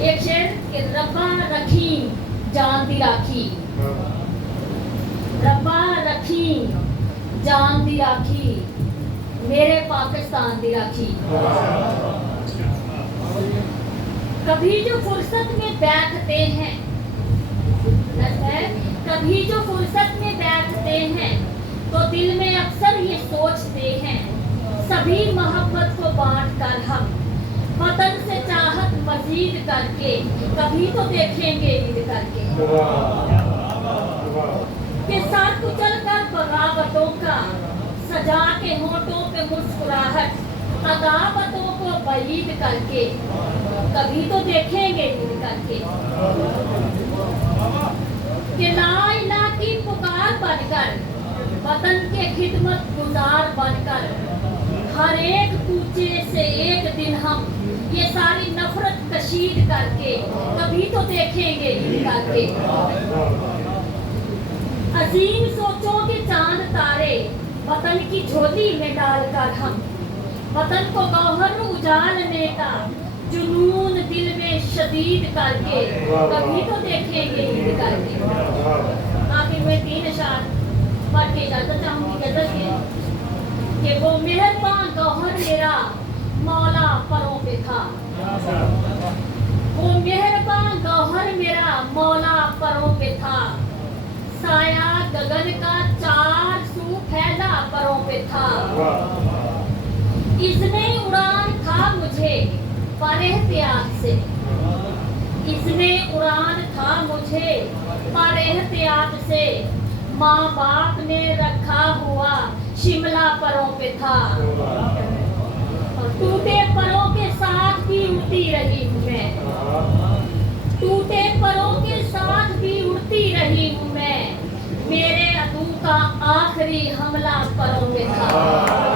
एक शेर कि रब्बा रखी जान दी राखी। रब्बा रखी जान दी राखी मेरे पाकिस्तान दी राखी। कभी जो फुर्सत में बैठते हैं है, कभी जो फुर्सत में बैठते हैं तो दिल में अक्सर ये सोचते हैं सभी मोहब्बत को बांट कर हम मजीद करके, कभी तो देखेंगे ईद करके। के साथ कुचल कर बगावतों का, सजा के होठों पे मुस्कुराहट, अदावतों को बईद करके, कभी तो देखेंगे ईद करके। कि ला इला की पुकार बनकर वतन के खिदमत गुजार बनकर हर एक कूचे से एक कशीद करके, कभी तो देखेंगे करके। अजीम सोचों के चाँद तारे वतन की झोली में डालकर हम। वतन को गौहर उजालने का जुनून दिल में शदीद करके, कभी तो देखेंगे ईद करके। आखिर में तीन अशार पढ़ के इजाज़त चाहूँगी गज़ल के। कि वो मेहरबान गौहर मेरा, मौला परों पे था वो मेहरबान गौहर मेरा मौला परों पे था साया गगन का चार सू फैला परों पे था इसमें उड़ान था मुझे, पर एहतियात से। इसमें उड़ान था मुझे, पर एहतियात से। माँ बाप ने रखा हुआ शिमला परों पे था रही हूँ मैं मेरे अदू का आखिरी हमला परों पे था